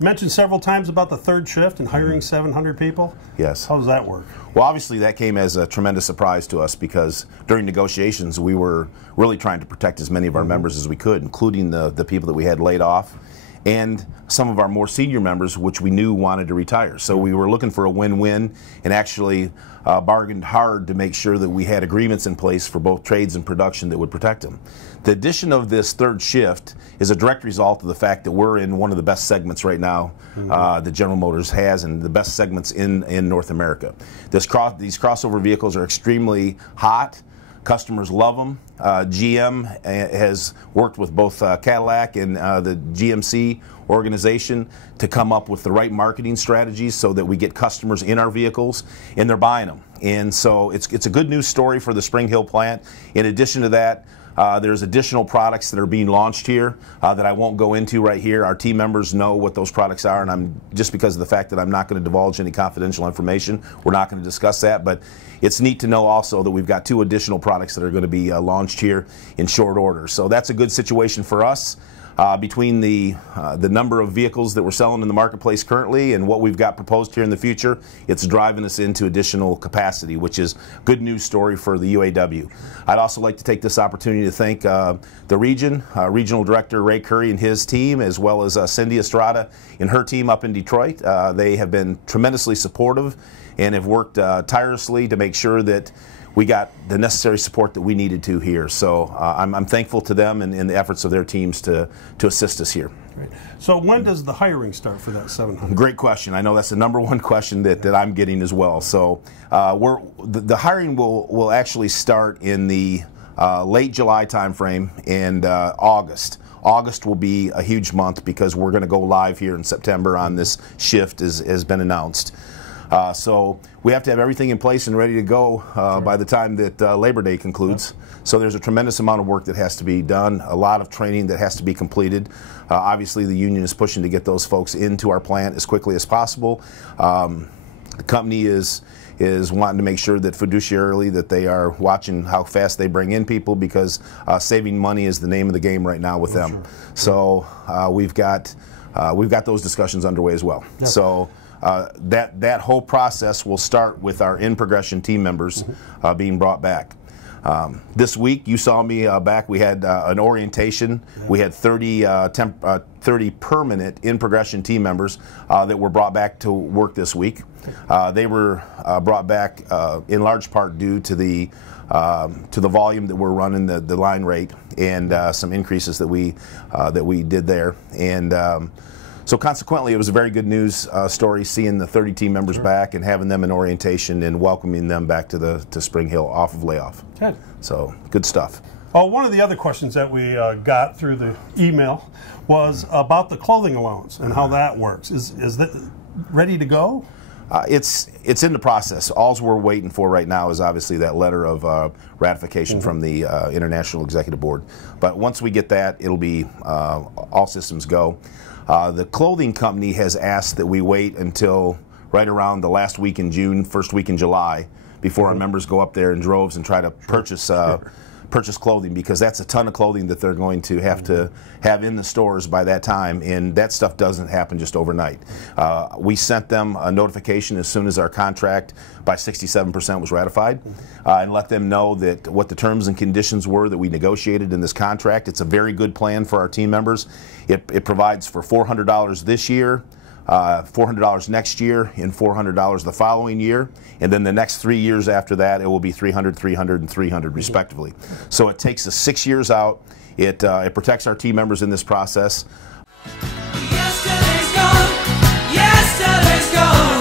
You mentioned several times about the third shift and hiring 700 people. Yes. How does that work? Well, obviously that came as a tremendous surprise to us because during negotiations we were really trying to protect as many of our members as we could, including the people that we had laid off and some of our more senior members, which we knew wanted to retire. So we were looking for a win-win and actually bargained hard to make sure that we had agreements in place for both trades and production that would protect them. The addition of this third shift is a direct result of the fact that we're in one of the best segments right now that General Motors has, and the best segments in North America. These crossover vehicles are extremely hot. Customers love them. GM has worked with both Cadillac and the GMC organization to come up with the right marketing strategies so that we get customers in our vehicles and they're buying them. And so it's a good news story for the Spring Hill plant. In addition to that, there's additional products that are being launched here that I won't go into right here. Our team members know what those products are, and just because of the fact that I'm not going to divulge any confidential information, we're not going to discuss that. But it's neat to know also that we've got 2 additional products that are going to be launched here in short order. So that's a good situation for us. Between the number of vehicles that we're selling in the marketplace currently and what we've got proposed here in the future, it's driving us into additional capacity, which is good news story for the UAW. I'd also like to take this opportunity to thank the Regional Director Ray Curry and his team, as well as Cindy Estrada and her team up in Detroit. They have been tremendously supportive and have worked tirelessly to make sure that we got the necessary support that we needed to here. So I'm thankful to them and the efforts of their teams to assist us here. Right. So when does the hiring start for that 700? Great question. I know that's the #1 question that I'm getting as well. So the hiring will actually start in the late July timeframe and August. August will be a huge month because we're going to go live here in September on this shift as has been announced. So we have to have everything in place and ready to go by the time that Labor Day concludes. So there's a tremendous amount of work that has to be done, a lot of training that has to be completed. Obviously the union is pushing to get those folks into our plant as quickly as possible. The company is wanting to make sure that fiduciarily that they are watching how fast they bring in people, because saving money is the name of the game right now with them. Sure. So we've got those discussions underway as well. Yep. So that whole process will start with our in-progression team members being brought back. This week, you saw me back. We had an orientation. We had 30 permanent in-progression team members that were brought back to work this week. They were brought back in large part due to the volume that we're running, the line rate, and some increases that we did there. And so consequently, it was a very good news story seeing the 30 team members back and having them in orientation and welcoming them back to Spring Hill off of layoff. Good. So good stuff. One of the other questions that we got through the email was about the clothing allowance and how that works. Is that ready to go? It's in the process. All we're waiting for right now is obviously that letter of ratification from the International Executive Board. But once we get that, it'll be all systems go. The clothing company has asked that we wait until right around the last week in June, first week in July, before our members go up there in droves and try to purchase clothing, because that's a ton of clothing that they're going to have in the stores by that time, and that stuff doesn't happen just overnight. We sent them a notification as soon as our contract by 67% was ratified, and let them know that what the terms and conditions were that we negotiated in this contract. It's a very good plan for our team members. It provides for $400 this year, $400 next year, and $400 the following year, and then the next 3 years after that it will be $300, $300, and $300 respectively. So it takes us 6 years out. It protects our team members in this process. Yesterday's gone. Yesterday's gone.